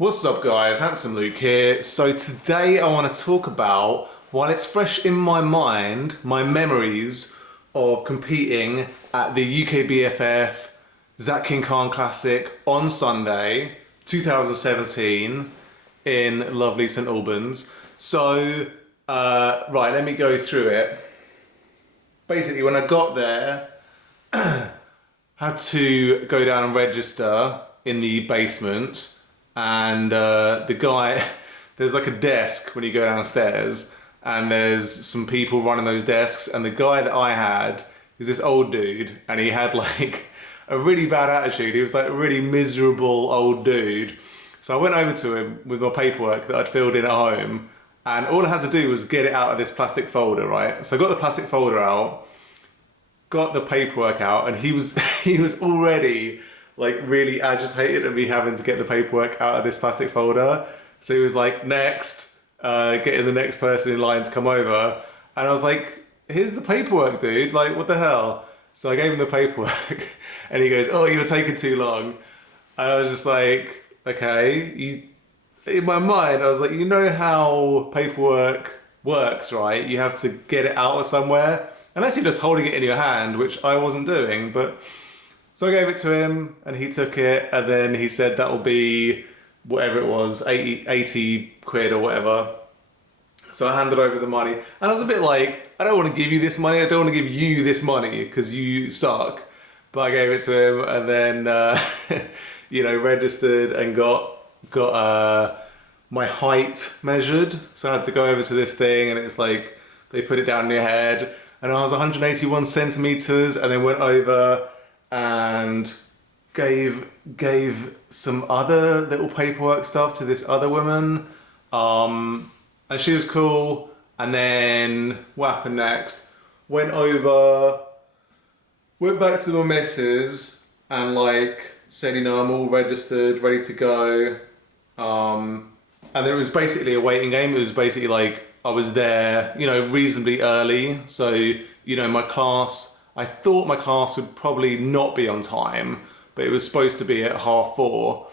What's up guys, Handsome Luke here. So today I want to talk about, while it's fresh in my mind, my memories of competing at the UKBFF Zach King Khan Classic on Sunday, 2017 in lovely St Albans. So, right, let me go through it. Basically, when I got there, had to go down and register in the basement. And the guy, there's like a desk when you go downstairs and there's some people running those desks, and the guy that I had is this old dude, and he had like a really bad attitude. He was like a really miserable old dude. So I went over to him with my paperwork that I'd filled in at home, and all I had to do was get it out of this plastic folder, right? So I got the plastic folder out, got the paperwork out, and he was already like really agitated at me having to get the paperwork out of this plastic folder. So he was like, next, getting the next person in line to come over. And I was like, here's the paperwork, dude. Like, what the hell? So I gave him the paperwork and he goes, oh, you were taking too long. And I was just like, okay. In my mind, I was like, you know how paperwork works, right? You have to get it out of somewhere. Unless you're just holding it in your hand, which I wasn't doing, but so I gave it to him and he took it, and then he said that'll be whatever it was, 80 quid or whatever. So I handed over the money and I was a bit like, I don't want to give you this money, I don't want to give you this money because you suck. But I gave it to him and then, registered and got my height measured. So I had to go over to this thing and it's like, they put it down in your head and I was 181 centimeters, and then went over and gave some other little paperwork stuff to this other woman, and she was cool. And then what happened next? Went back to my missus and like said, I'm all registered, ready to go. And then it was basically a waiting game. It was basically like I was there, reasonably early. So, my class, I thought my class would probably not be on time, but it was supposed to be at 4:30.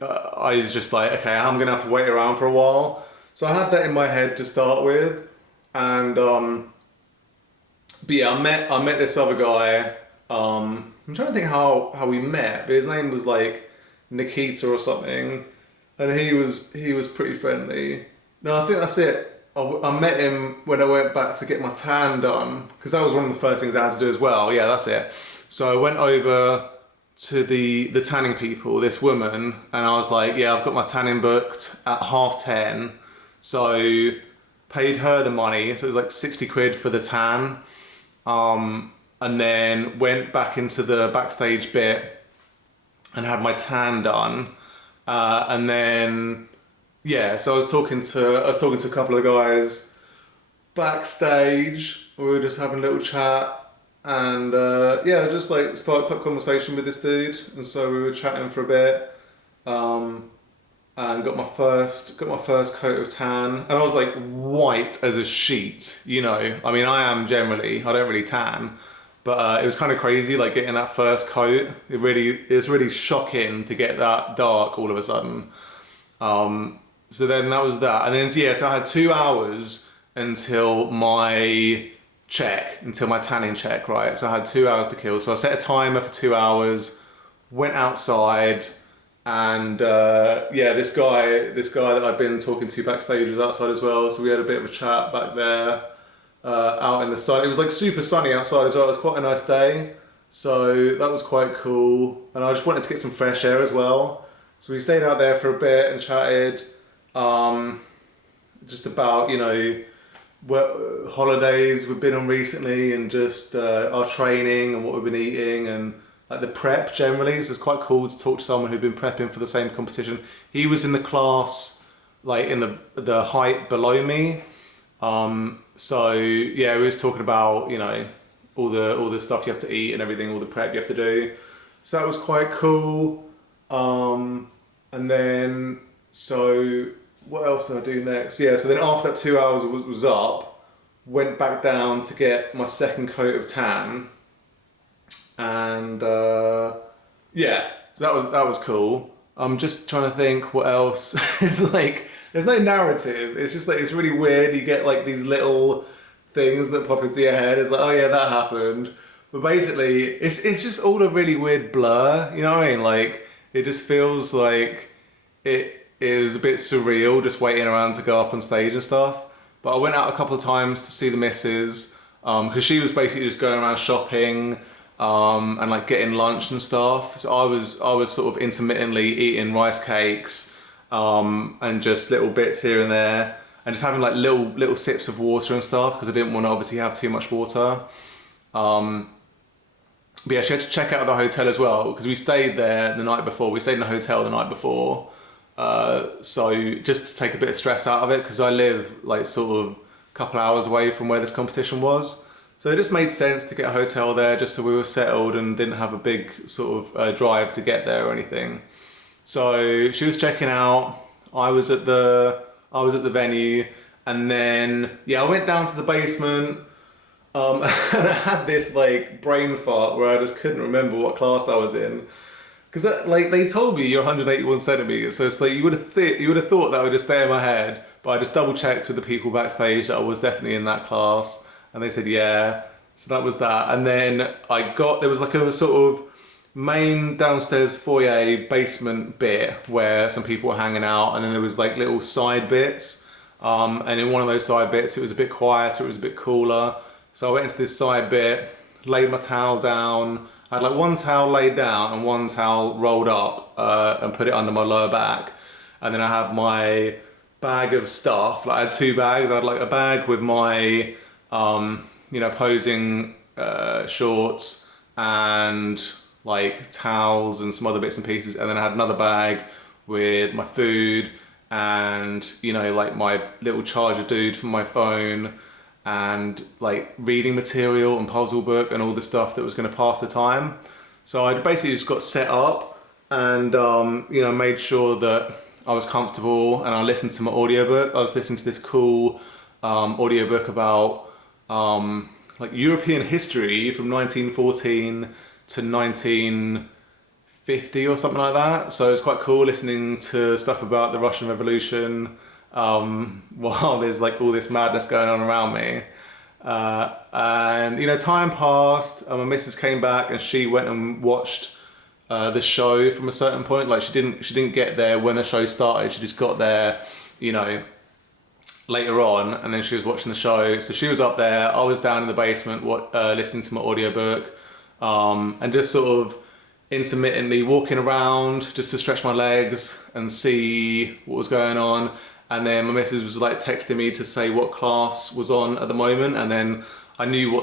I was just like, okay, I'm gonna have to wait around for a while. So I had that in my head to start with, and but yeah, I met this other guy. I'm trying to think how we met, but his name was like Nikita or something, and he was pretty friendly. No, I think that's it. I met him when I went back to get my tan done, because that was one of the first things I had to do as well. Yeah, that's it. So I went over to the tanning people, this woman, and I was like, yeah, I've got my tanning booked at 10:30. So paid her the money, so it was like 60 quid for the tan. And then went back into the backstage bit and had my tan done. And then yeah, so I was talking to a couple of guys backstage. We were just having a little chat, and just like sparked up conversation with this dude. And so we were chatting for a bit, and got my first coat of tan, and I was like white as a sheet. I mean, I am generally, I don't really tan, but it was kind of crazy, like getting that first coat. It's really shocking to get that dark all of a sudden. So then that was that. And then, so I had 2 hours until my tanning check, right? So I had 2 hours to kill. So I set a timer for 2 hours, went outside, and this guy that I'd been talking to backstage was outside as well. So we had a bit of a chat back there, out in the sun. It was like super sunny outside as well. It was quite a nice day. So that was quite cool. And I just wanted to get some fresh air as well. So we stayed out there for a bit and chatted, just about, what holidays we've been on recently, and just our training and what we've been eating, and like the prep generally. So it's quite cool to talk to someone who'd been prepping for the same competition. He was in the class, like in the height below me. So yeah, we was talking about, all the stuff you have to eat and everything, all the prep you have to do. So that was quite cool. And then, so what else did I do next? Yeah, so then after that 2 hours was up, went back down to get my second coat of tan, and So that was cool. I'm just trying to think what else. It's like there's no narrative. It's just like it's really weird. You get like these little things that pop into your head. It's like, oh yeah, that happened. But basically, it's just all a really weird blur. You know what I mean? Like it just feels like it is a bit surreal just waiting around to go up on stage and stuff. But I went out a couple of times to see the missus because she was basically just going around shopping and like getting lunch and stuff. So I was sort of intermittently eating rice cakes and just little bits here and there, and just having like little sips of water and stuff because I didn't want to obviously have too much water. But yeah, she had to check out the hotel as well because we stayed there the night before. We stayed in the hotel the night before. So just to take a bit of stress out of it because I live like sort of a couple hours away from where this competition was. So it just made sense to get a hotel there just so we were settled and didn't have a big sort of drive to get there or anything. So she was checking out, I was at the venue, and then yeah, I went down to the basement. And I had this like brain fart where I just couldn't remember what class I was in. Because like they told me you're 181 centimeters, so it's like you would have thought that would just stay in my head. But I just double checked with the people backstage that I was definitely in that class, and they said yeah. So that was that. And then there was like a sort of main downstairs foyer basement bit where some people were hanging out, and then there was like little side bits. And in one of those side bits, it was a bit quieter, it was a bit cooler. So I went into this side bit, laid my towel down. I had like one towel laid down and one towel rolled up and put it under my lower back. And then I had my bag of stuff. Like I had two bags. I had like a bag with my, posing shorts and like towels and some other bits and pieces. And then I had another bag with my food and, like my little charger dude for my phone, and like reading material and puzzle book and all the stuff that was going to pass the time. So I basically just got set up and made sure that I was comfortable, and I listened to my audiobook. I was listening to this cool audiobook about like European history from 1914 to 1950 or something like that. So it was quite cool listening to stuff about the Russian Revolution while there's like all this madness going on around me. And time passed, and my missus came back and she went and watched the show from a certain point. Like she didn't get there when the show started, she just got there, later on, and then she was watching the show. So she was up there, I was down in the basement listening to my audiobook, and just sort of intermittently walking around just to stretch my legs and see what was going on. And then my missus was like texting me to say what class was on at the moment, and then I knew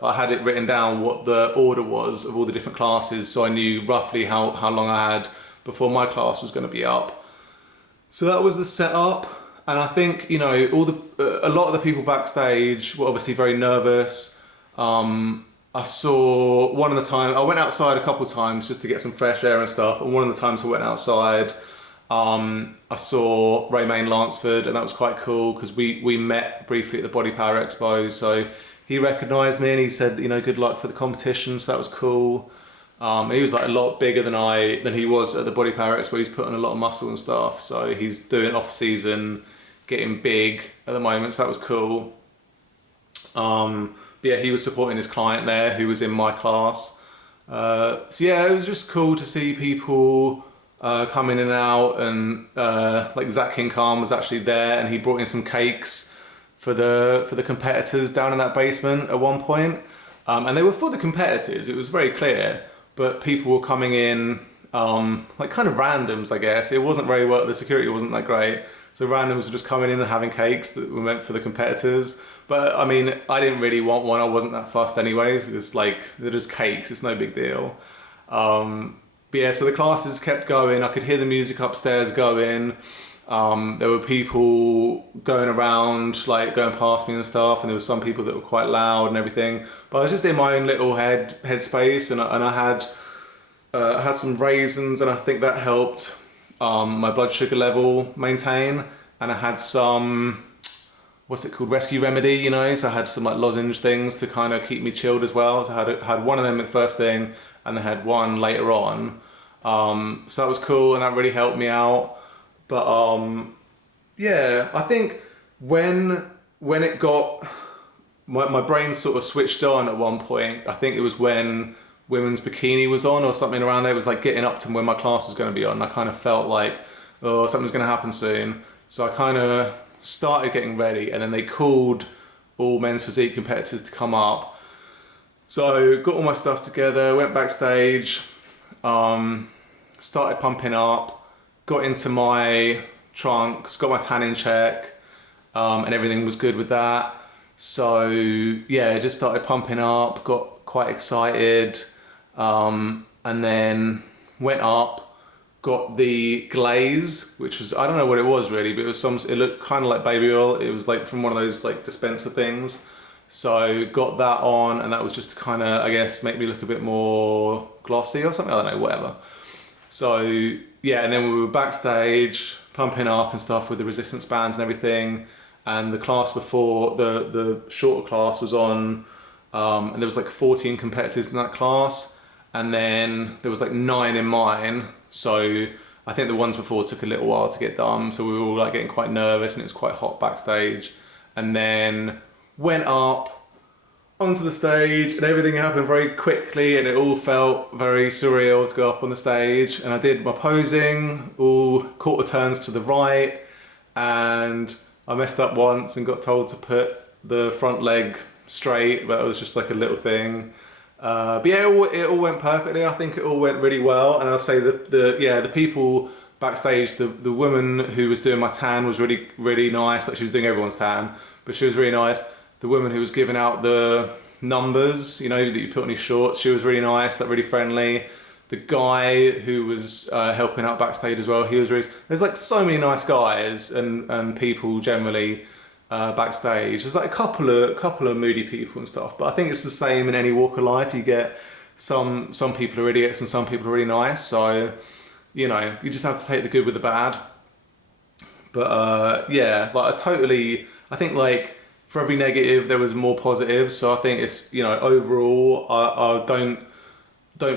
I had it written down what the order was of all the different classes, so I knew roughly how long I had before my class was going to be up. So that was the setup, and I think a lot of the people backstage were obviously very nervous. I saw one of the times I went outside a couple of times just to get some fresh air and stuff, and one of the times I went outside, I saw Romain Lansford, and that was quite cool because we met briefly at the Body Power Expo. So he recognised me and he said, good luck for the competition. So that was cool. He was like a lot bigger than he was at the Body Power Expo. He's put on a lot of muscle and stuff. So he's doing off season, getting big at the moment. So that was cool. But yeah, he was supporting his client there who was in my class. So yeah, it was just cool to see people come in and out, and like Zach King Khan was actually there, and he brought in some cakes for the competitors down in that basement at one point, and they were for the competitors. It was very clear, but people were coming in like kind of randoms, I guess. It wasn't very well. The security wasn't that great, so randoms were just coming in and having cakes that were meant for the competitors. But I mean, I didn't really want one. I wasn't that fussed anyways. It was like they're just cakes. It's no big deal. But yeah, so the classes kept going. I could hear the music upstairs going. There were people going around, like going past me and stuff, and there were some people that were quite loud and everything. But I was just in my own little headspace, and I had some raisins, and I think that helped my blood sugar level maintain. And I had some, what's it called, rescue remedy, so I had some like lozenge things to kind of keep me chilled as well. So I had one of them at first thing, and I had one later on. So that was cool and that really helped me out. But yeah, I think when it got, my brain sort of switched on at one point. I think it was when women's bikini was on or something around there. It was like getting up to when my class was going to be on. I kind of felt like, oh, something's going to happen soon. So I kind of started getting ready, and then they called all men's physique competitors to come up. So got all my stuff together, went backstage, started pumping up, got into my trunks, got my tanning check, and everything was good with that. So yeah, just started pumping up, got quite excited, and then went up, got the glaze, which was, I don't know what it was really, but it looked kind of like baby oil. It was like from one of those like dispenser things. So got that on, and that was just to kind of, I guess, make me look a bit more glossy or something, I don't know, whatever. So yeah, and then we were backstage pumping up and stuff with the resistance bands and everything. And the class before, the shorter class was on, and there was like 14 competitors in that class. And then there was like 9 in mine. So I think the ones before took a little while to get done. So we were all like getting quite nervous, and it was quite hot backstage. And then went up onto the stage, and everything happened very quickly, and it all felt very surreal to go up on the stage. And I did my posing, all quarter turns to the right, and I messed up once and got told to put the front leg straight, but it was just like a little thing. But yeah, it all went perfectly. I think it all went really well, and I'll say the people backstage, the woman who was doing my tan was really nice. Like, she was doing everyone's tan, but she was really nice. The woman who was giving out the numbers, you know, that you put on your shorts, she was really nice, like really friendly. The guy who was helping out backstage as well, he was really... There's like so many nice guys and people generally backstage. There's like a couple of moody people and stuff, but I think it's the same in any walk of life. You get some people are idiots and some people are really nice. So, you know, you just have to take the good with the bad. But yeah, like I think like for every negative there was more positives. So I think it's, you know, overall I don't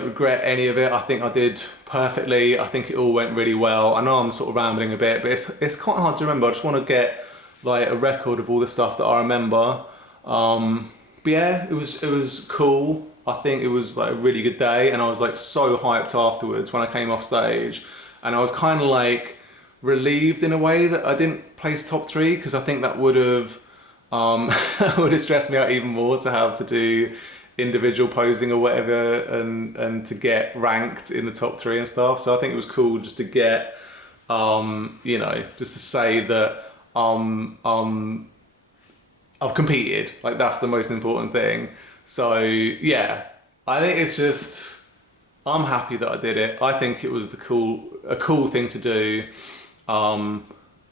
regret any of it. I think I did perfectly. I think it all went really well. I know I'm sort of rambling a bit, but it's quite hard to remember. I just want to get like a record of all the stuff that I remember. But yeah, it was cool. I think it was like a really good day, and I was like so hyped afterwards when I came off stage, and I was kind of like relieved in a way that I didn't place top 3, because I think that would have would have stressed me out even more to have to do individual posing or whatever, and to get ranked in the top 3 and stuff. So I think it was cool just to get you know, just to say that I've competed. Like, that's the most important thing. So yeah, I think it's just, I'm happy that I did it. I think it was a cool thing to do, and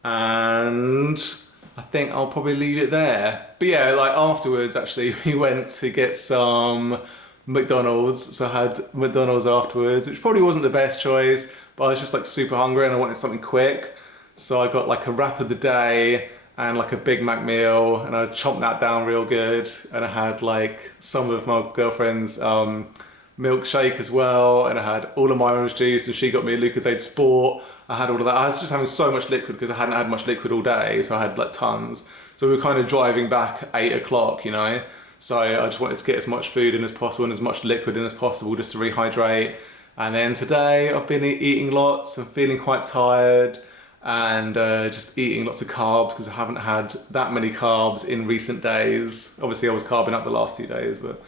I think I'll probably leave it there. But yeah, like afterwards, actually, we went to get some McDonald's. So I had McDonald's afterwards, which probably wasn't the best choice, but I was just like super hungry and I wanted something quick. So I got like a wrap of the day and like a Big Mac meal, and I chomped that down real good. And I had like some of my girlfriend's milkshake as well, and I had all of my orange juice, and she got me a Lucozade Sport. I had all of that. I was just having so much liquid because I hadn't had much liquid all day, so I had like tons. So we were kind of driving back at 8 o'clock, you know. So I just wanted to get as much food in as possible and as much liquid in as possible just to rehydrate. And then today I've been eating lots and feeling quite tired, and just eating lots of carbs because I haven't had that many carbs in recent days. Obviously I was carbing up the last 2 days, but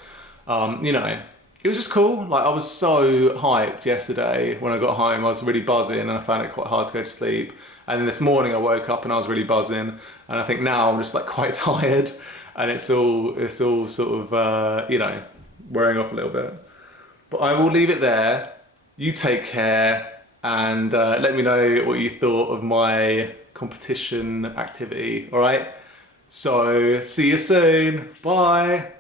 you know, it was just cool. Like, I was so hyped yesterday when I got home. I was really buzzing, and I found it quite hard to go to sleep. And then this morning I woke up and I was really buzzing, and I think now I'm just like quite tired, and it's all sort of you know, wearing off a little bit. But I will leave it there. You take care, and let me know what you thought of my competition activity. All right, so see you soon. Bye.